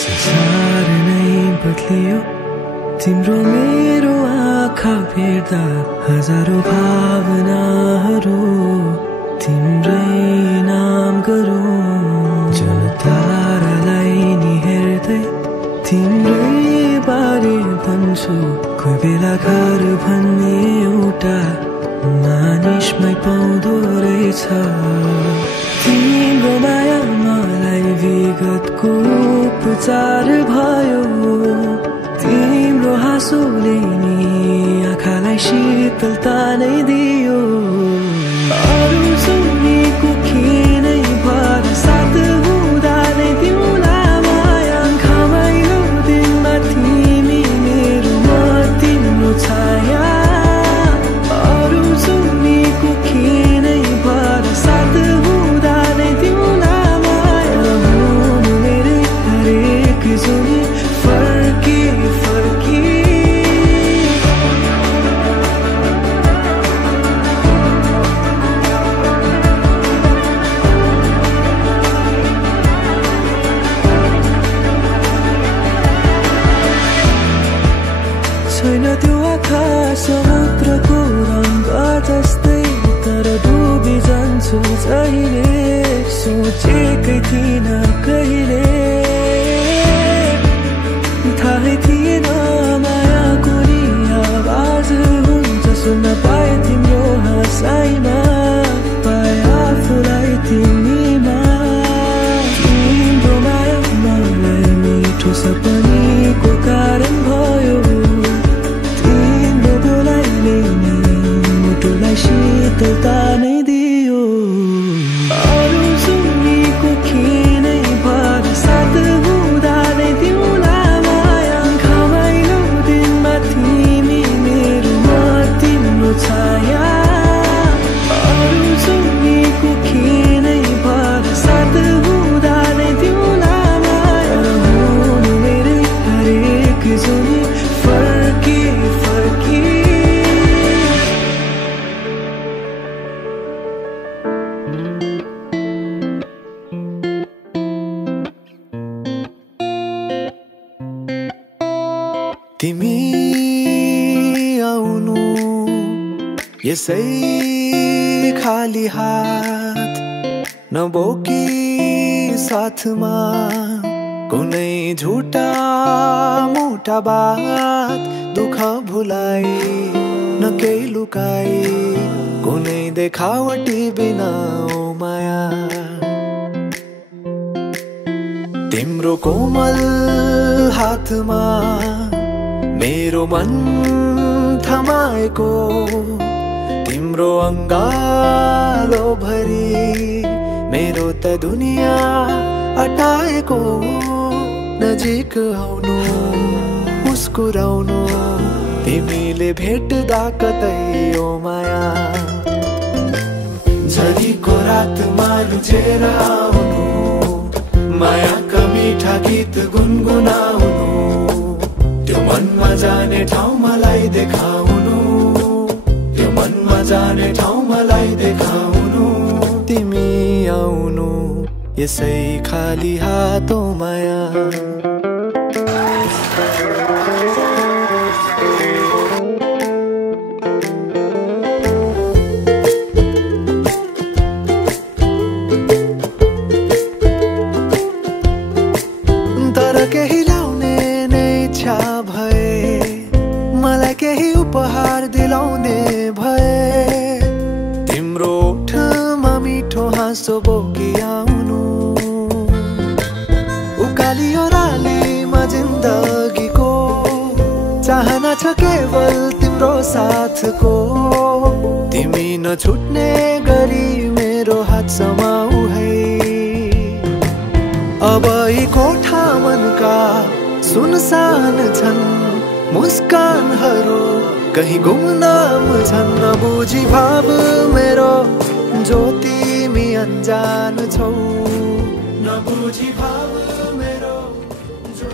संसार नै बदलियो तिम्रो मेरो आँखा भेट्दा हजारौं भावनाहरू तिम्रै नाम गरौँ जनतारालाई नि हेर्दै तिम्रै बारे भन्छु कोही बेला घर भन्ने एउटा मानिसमै पाउँदो रहेछ तिम्रो माया मलाई विगतको उपचार भयो तिम्रो हाँसोले नि आँखालाई शीतलता नै दियो अरू सुनेको खिनै भर साथ हुँदा नै तिमीलाई माया घमाइलो दिनमा तिमी मेरो म तिम्रो छाया अरू सुनेको खिनै भर साथ हुँदा नै तिमीलाई माया हुनु मेरै हरेक जोडी फर्की फर्की छैन त्यो आकाश समुद्रको रङ्ग जस्तै तर डुबी जान्छु जहिले सोचेकै थिइन कहिले थाहै थिएन मायाको नि आवाज हुन्छ सुन्न पाए तिम्रो हँसाइमा पाए आफूलाई तिमीमा तिम्रो माया मलाई मिठो सपनीको कारण भयो तिम्रो बोलाइले नि मुटुलाई शीतलता नै दियो अरू सुनेको खिनै भर साथ हुँदा नै तिमीलाई माया घमाइलो दिनमा तिमी मेरो म तिम्रो छाया अरू सुनेको खिनै भर साथ हुँदा नै तिमीलाई माया हुनु मेरै हरेक जोडी फर्की फर्की तिमी आउनु यसै खाली हात नबोकी साथमा कुनै झुटा मुटा बात दुःख भुलाई न केही लुकाई कुनै देखावटी बिना ओ माया तिम्रो कोमल हातमा मेरो मन थमाएको तिम्रो अङ्गालो भरि मेरो त दुनिया अटाएको नजिक आउनु मुस्कुराउनु तिमीले भेट्दा कतै ओ माया झरीको रातमा लुचेर आउनु मायाका मिठा गीत गुनगुनाउनु त्यो मनमा जाने ठाउँ मलाई देखाउनु त्यो मनमा जाने ठाउँ मलाई देखाउनु तिमी आउनु यसै खाली हातो माया केही उपहार दिलाउने भए, तिम्रो ओठमा मिठो हाँसो बोकी आउनु, उकाली ओह्रालीमा जिन्दगीको चाहना छ केवल तिम्रो साथको। तिमी नछुट्ने गरी मेरो हात समाऊ है। अब यी कोठा मनका सुनसान छन्, मुस्कानहरू कहीं गुमनाम छन्। नबुझी भाव मेरो जो तिमी अनजान छौ, नबुझी भाव मेरो जो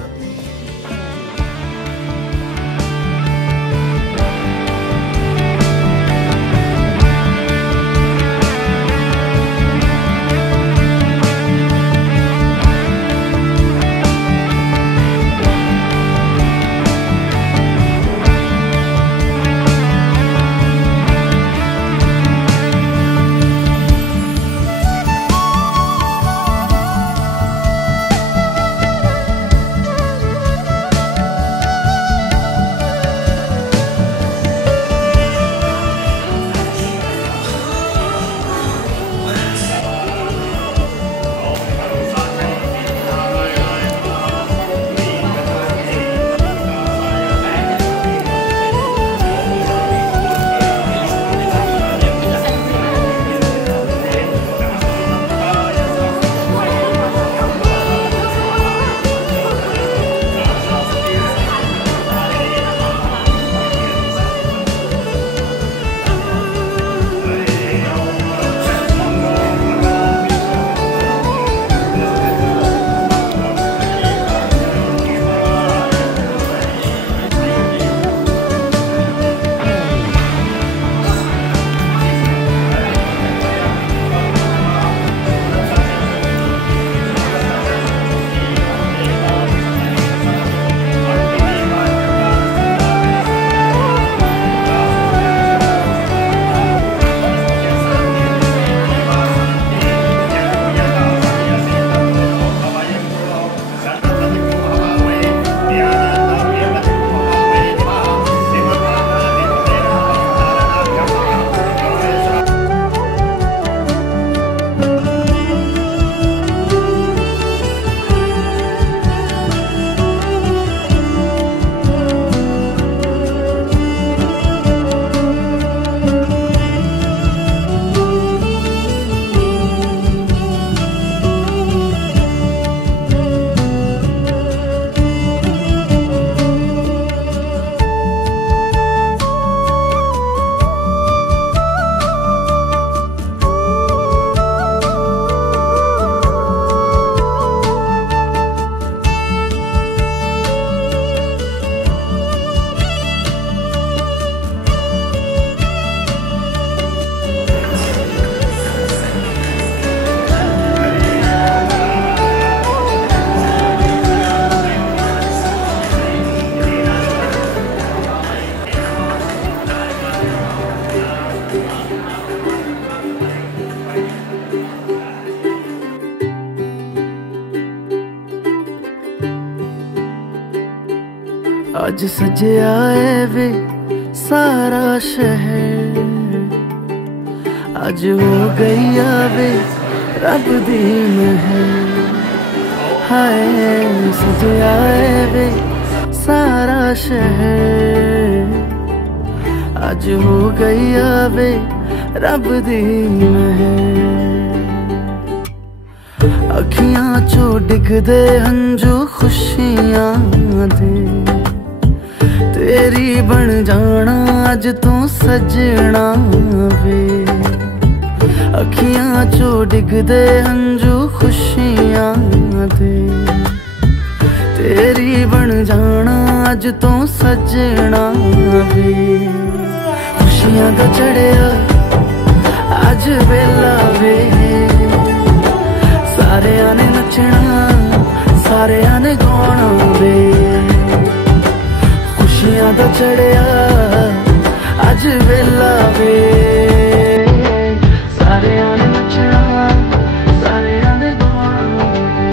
आज सजे आए वे सारा शहर, आज हो गई आवे रब दी महर। हाय सजे आए वे सारा शहर, आज हो गई आवे रब दी महर। अखियां चो डिगदे हंजू खुशियां दे, तेरी बन जाना अज तू सजना वे। अखियां चो डिगदे हंजू खुशियां दे, तेरी बन जाना अज तू सजना वे। खुशियां दा चढ़िया अज वेला वे, सारेयां ने नचना सारेयां ने गाना वे। खुशियां दा चढ़िया अज वेला वे, सारेयां ने नचना सारेयां ने गाना वे।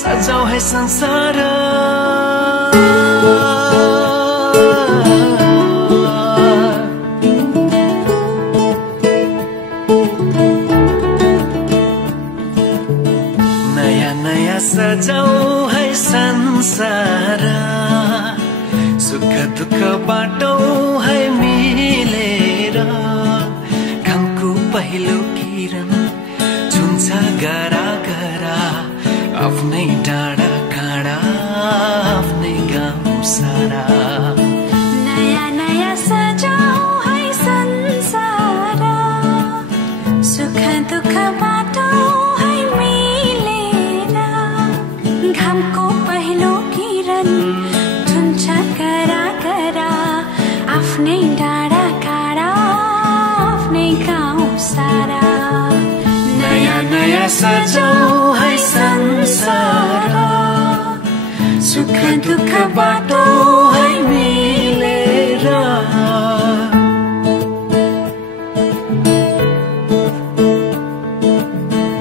सजाऊ है संसार नया नया सजाऊ है संसार सुख दुख बाटौ है मिलेर घामको पहिलो किरण छुन्छ गरा गरा आफ्नै डाँडा काँडा आफ्नै गाउँ सारा नया नया सजाऊ है संसार सुख दुख बाटौ है मिलेर घामको पहिलो किरण छुन्छ गरा गरा आफ्नै डाँडा काँडा आफ्नै गाउँ सारा नया नया सजाऊ है संसार सुख दुख बाटो है मिलेर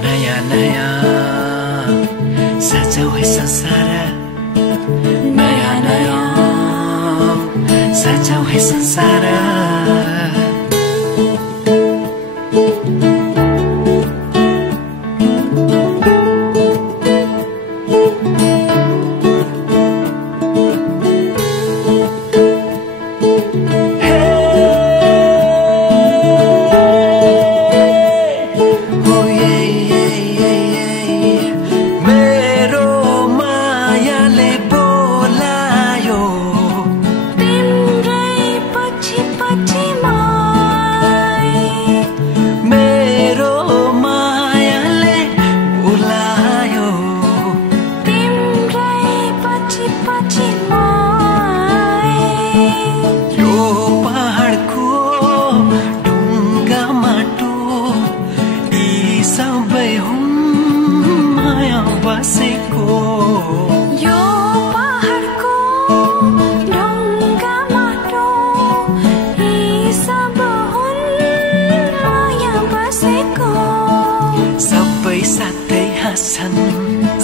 नया नया सजाऊ है संसार नया नया सजाऊ है संसार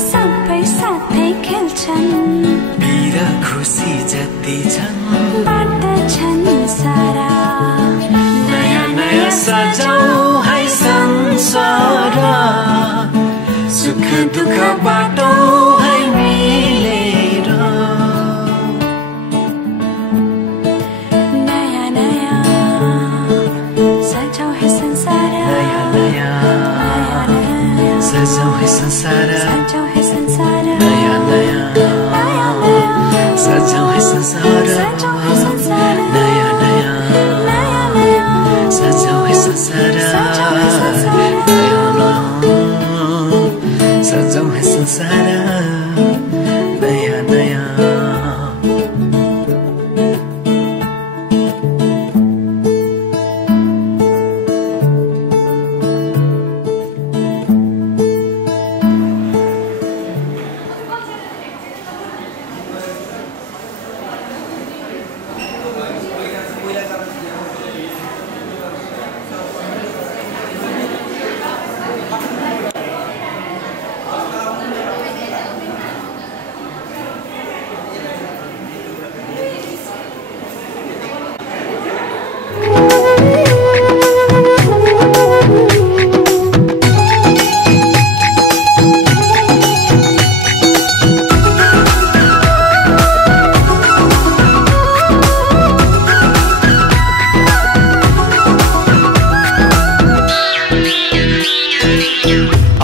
सबै साथै खेल्छन् बिर खुसी जति छन् बाँड्छन् सारा नया नया सजाऊ है संसार सुख दुख बाटो है मिलेर नया नया सजाऊ है संसार नया नया सजाऊ है संसार सजाऊ है संसार नया नया सजाऊ है संसार सजाऊ है संसार नया नया सजाऊ है संसार नया नया सजाऊ है संसार नया नया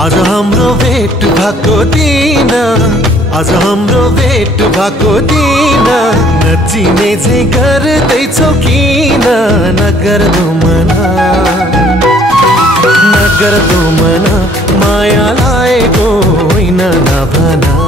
आज हाम्रो भेट भएको दिन आज हाम्रो भेट भएको दिन नचिने चाहिँ गर्दैछौ किन नगर्दो मना माया लागेको होइन नभना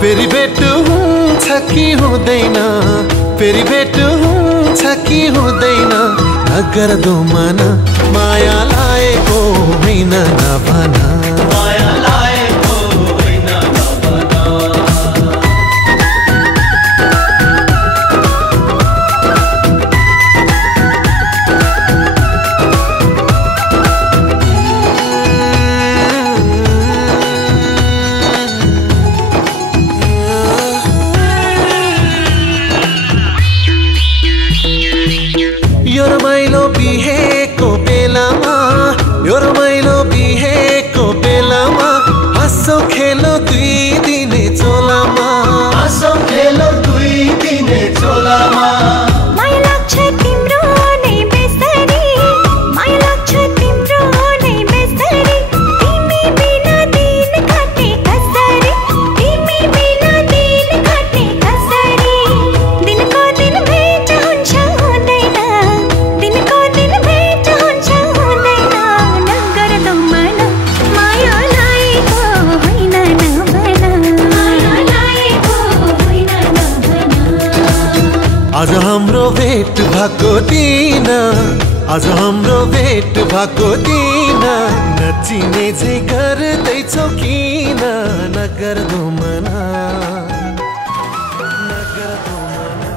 फेरि भेट हुन्छ कि हुँदैन फेरि भेट हुन्छ कि हुँदैन नगर्दो मना माया लागेको होइन नभना माया लागेको होइन नभना यो रमाइलो बिहेको बेलामा हाँसो खेलो दुई दिने चोलामा माया लाग्छ तिम्रो नै बेसरी माया लाग्छ तिम्रो नै बेसरी तिमी बिना दिन काट्ने कसरी तिमी बिना दिन काट्ने कसरी दिनको दिन भेट हुन्छ हुँदैन दिनको दिन भेट हुन्छ हुँदैन नगर्दो मना माया लागेको होइन नभना माया लागेको होइन नभना आज हाम्रो भेट भएको दिन आज हाम्रो भेट भएको दिन नचिने चाहिँ गर्दैछौ किन नगर्दो मना नगर्दो मना